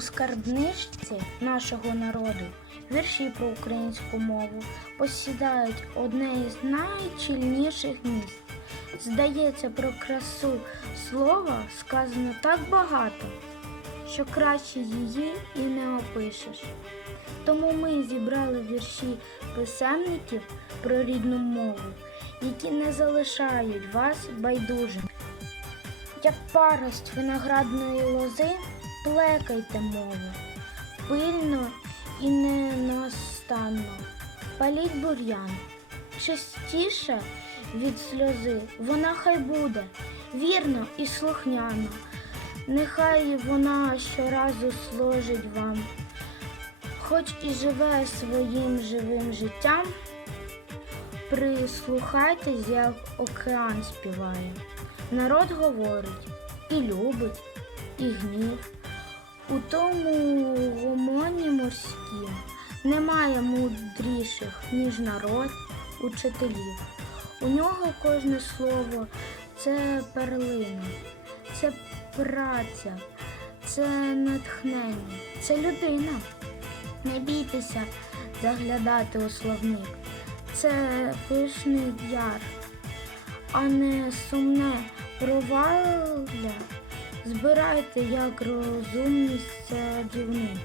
У скарбничці нашого народу вірші про українську мову посідають одне із найчільніших місць. Здається, про красу слова сказано так багато, що краще її і не опишеш. Тому ми зібрали вірші писемників про рідну мову, які не залишають вас байдужим. Як парость виноградної лози, плекайте мову, пильно і ненастанно. Паліть бур'ян, частіше від сльози, вона хай буде, вірно і слухняно. Нехай вона щоразу сложить вам, хоч і живе своїм живим життям, прислухайтесь, як океан співає. Народ говорить і любить, і гнів. У тому гомоні морськім немає мудріших, ніж народ учителів. У нього кожне слово це перлина, це праця, це натхнення, це людина. Не бійтеся заглядати у словник. Це пишний яр, а не сумне провалля. Збирайте, як розумний садівник.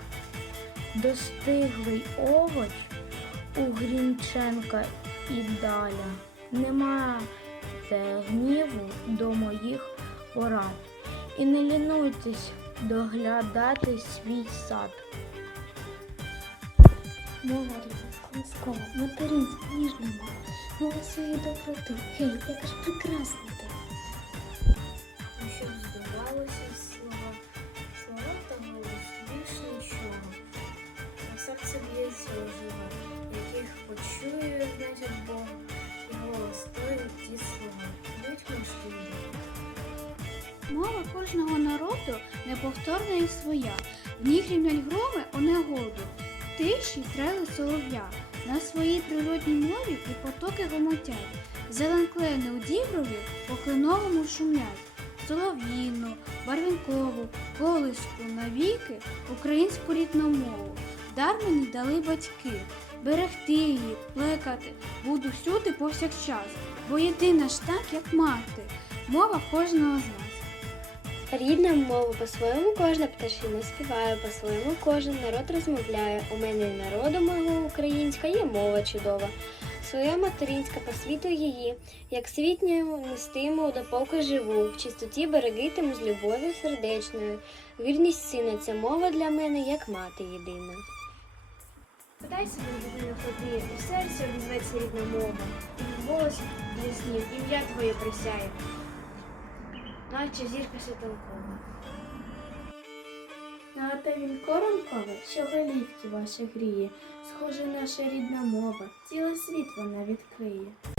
Достиглий овоч у Грінченка і Даля. Нема гніву до моїх порад. І не лінуйтесь доглядати свій сад. Мова колискова, материнська, ніжна мова, мова своєї доброти. Гей, яка ж прекрасна здавалося слова, слова та більше нічого. На серце б'ється ожива, яких почує, значить Бог, і голос той ті слова. Будь можливі. Мова кожного народу неповторна і своя. В ній грімлять громи у негоду, тиші трели солов'я. На своїй природній мові і потоки гомотять. Зелен клени у діброві по кленовому шумлять. Солов'їну, барвінкову, колиску навіки українську рідну мову. Дар мені дали батьки. Берегти її, плекати, буду всюди повсякчас, бо єдина ж так, як мати, мова кожного з нас. Рідна мова по-своєму кожна пташина співає, по-своєму кожен народ розмовляє. У мене і народу мого українська є мова чудова. Своя материнська по світу її, як світню нестиму, допоки живу, в чистоті берегитиму з любов'ю сердечною. Вірність сина, ця мова для мене, як мати єдина. Подай собі людину ходи, в серці обізветься рідна мова, і в голосі яснів ім'я твоє присяє, наче зірка світанкова. На те він коронкове, що голівки ваші гріє, схоже наша рідна мова, цілий світ вона відкриє.